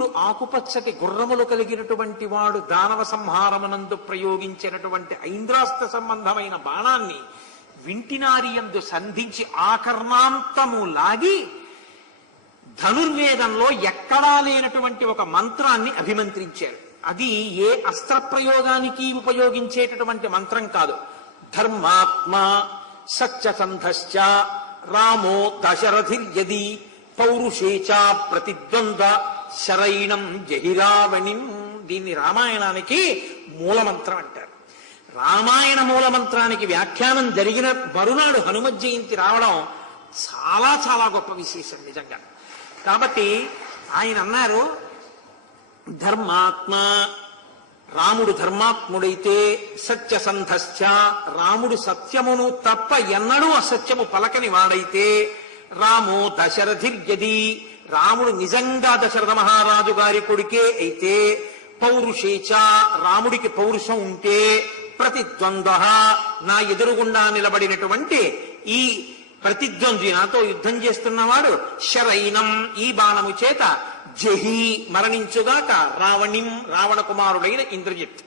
ఇంద్రుడు ఆకుపచ్చటి గుర్రములు కలిగినటువంటి వాడు దానవ సంహారమునందు ప్రయోగించినటువంటి ఐంద్రాస్త్ర సంబంధమైన బాణాన్ని వింటినారియందు సంధించి ఆకర్ణాంతము లాగి ధనుర్వేదంలో ఎక్కడా లేనటువంటి ఒక మంత్రాన్ని అభిమంత్రించారు. అది ఏ అస్త్ర ప్రయోగానికి ఉపయోగించేటటువంటి మంత్రం కాదు. ధర్మాత్మ సత్యసంధశ్చ రామో దశరథిర్యది పౌరుషేచ ప్రతిద్వంద్వ శరైణం జహిరావణిం. దీన్ని రామాయణానికి మూలమంత్రం అంటారు. రామాయణ మూలమంత్రానికి వ్యాఖ్యానం జరిగిన మరునాడు హనుమత్ జయంతి రావడం చాలా చాలా గొప్ప విశేషం నిజంగా. కాబట్టి ఆయన అన్నారు, ధర్మాత్మ, రాముడు ధర్మాత్ముడైతే, సత్యసంధశ్చ, రాముడు సత్యమును తప్ప ఎన్నడూ అసత్యము పలకని వాడైతే, రామో దశరథిర్యది, రాముడు నిజంగా దశరథ మహారాజు గారి కొడుకే అయితే, పౌరుషేచ, రాముడికి పౌరుషం ఉంటే, ప్రతిద్వంద్వ, నా ఎదురుగుండా నిలబడినటువంటి ఈ ప్రతిద్వంద్వి, నాతో యుద్ధం చేస్తున్నవాడు, శరైనం, ఈ బాణము చేత, జహి, మరణించుగాక, రావణిం, రావణ కుమారుడైన ఇంద్రజిత్.